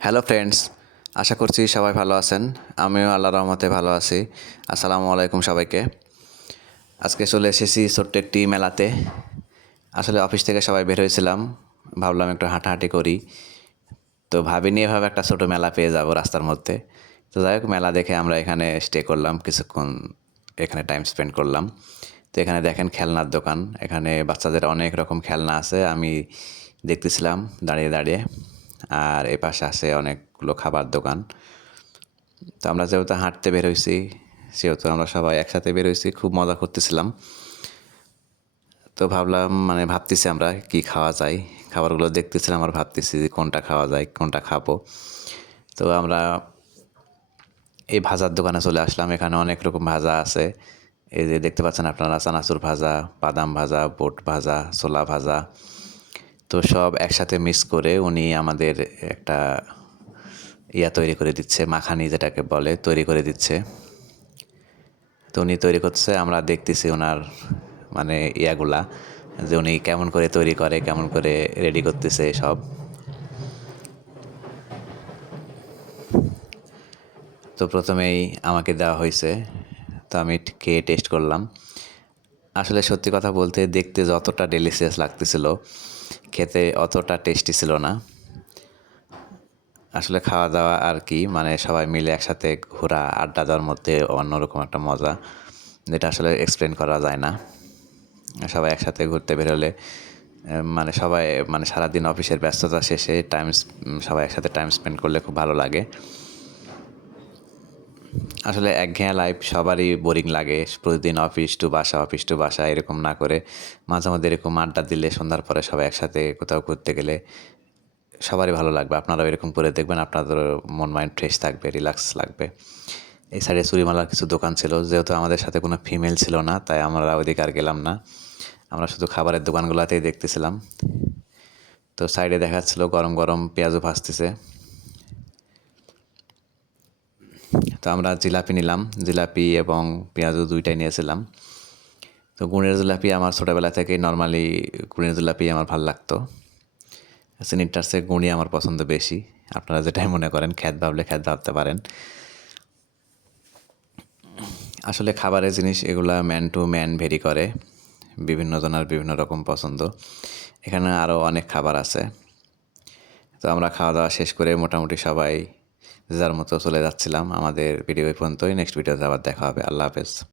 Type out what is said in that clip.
Hello friends, আশা করছি সবাই ভালো আছেন। আমিও আল্লাহর রহমতে ভালো আছি। আসসালামু আলাইকুম সবাইকে। আজকে চলে এসেছি ছোট্ট একটি মেলাতে। আসলে অফিস থেকে সবাই বের হয়েছিলাম, ভাবলাম একটু হাঁটাহাঁটি করি। তো ভাবিনি এভাবে একটা ছোটো মেলা পেয়ে যাব রাস্তার মধ্যে। তো যাই হোক, মেলা দেখে আমরা এখানে স্টে করলাম, কিছুক্ষণ এখানে টাইম স্পেন্ড করলাম। তো এখানে দেখেন খেলনার দোকান, এখানে বাচ্চাদের অনেক রকম খেলনা আছে, আমি দেখতেছিলাম দাঁড়িয়ে দাঁড়িয়ে। আর এ পাশে আছে অনেকগুলো খাবার দোকান। তো আমরা যেহেতু হাঁটতে বের হয়েছি, সেহেতু আমরা সবাই একসাথে বের হয়েছি, খুব মজা করতেছিলাম। তো ভাবলাম ভাবতেছি আমরা কি খাওয়া যায়, খাবারগুলো দেখতেছিলাম আর ভাবতেছি যে কোনটা খাওয়া যায়, কোনটা খাবো। তো আমরা এই ভাজার দোকানে চলে আসলাম। এখানে অনেক রকম ভাজা আছে, এই যে দেখতে পাচ্ছেন আপনারা, চানাচুর ভাজা, বাদাম ভাজা, বুট ভাজা, ছোলা ভাজা। তো সব একসাথে মিক্স করে উনি আমাদের একটা তৈরি করে দিচ্ছে, মাখানি যেটাকে বলে, তৈরি করে দিচ্ছে। তো উনি তৈরি করছে, আমরা দেখতেছি ওনার ইয়াগুলা, যে উনি কেমন করে তৈরি করে, কেমন করে রেডি করতেছে সব। তো প্রথমেই আমাকে দেওয়া হয়েছে, তো আমি খেয়ে টেস্ট করলাম। আসলে সত্যি কথা বলতে, দেখতে যতটা ডেলিশিয়াস লাগতেছিল, খেতে অতটা টেস্টি ছিল না। আসলে খাওয়া দাওয়া আর কি, সবাই মিলে একসাথে ঘোরা, আড্ডা দেওয়ার মধ্যে অন্যরকম একটা মজা, যেটা আসলে এক্সপ্লেন করা যায় না। সবাই একসাথে ঘুরতে বেরোলে সবাই সারাদিন অফিসের ব্যস্ততা শেষে সবাই একসাথে টাইম স্পেন্ড করলে খুব ভালো লাগে। আসলে একঘেয়া লাইফ সবারই বোরিং লাগে, প্রতিদিন অফিস টু বাসা, অফিস টু বাসা এরকম না করে মাঝে মধ্যে এরকম আড্ডা দিলে, সন্ধ্যার পরে সবাই একসাথে কোথাও ঘুরতে গেলে সবারই ভালো লাগবে। আপনারাও এরকম করে দেখবেন, আপনাদের মন মাইন্ড ফ্রেশ থাকবে, রিল্যাক্স লাগবে। এই সাইডে চুরিমালার কিছু দোকান ছিল, যেহেতু আমাদের সাথে কোনো ফিমেল ছিল না, তাই আমরা ওইদিকে আর গেলাম না। আমরা শুধু খাবারের দোকানগুলোতেই দেখতেছিলাম। তো সাইডে দেখা যাচ্ছিল গরম গরম পেঁয়াজও ভাজতেছে। তো আমরা জিলাপি নিলাম, জিলাপি এবং পেঁয়াজু দুইটাই নিয়েছিলাম। তো গুড়ের জিলাপি আমার ছোটোবেলা থেকেই নর্মালি গুড়ের জিলাপি আমার ভালো লাগতো। চিনিটার চেয়ে গুড়ই আমার পছন্দ বেশি। আপনারা যেটাই মনে করেন, খ্যাত ভাবলে খ্যাত ভাবতে পারেন। আসলে খাবারের জিনিস এগুলা ম্যান টু ম্যান ভেরি করে, বিভিন্ন জনের বিভিন্ন রকম পছন্দ। এখানে আরও অনেক খাবার আছে। তো আমরা খাওয়া দাওয়া শেষ করে মোটামুটি সবাই যার মতো চলে যাচ্ছিলাম। আমাদের ভিডিও এই পর্যন্তই, নেক্সট ভিডিওতে আবার দেখা হবে। আল্লাহ হাফেজ।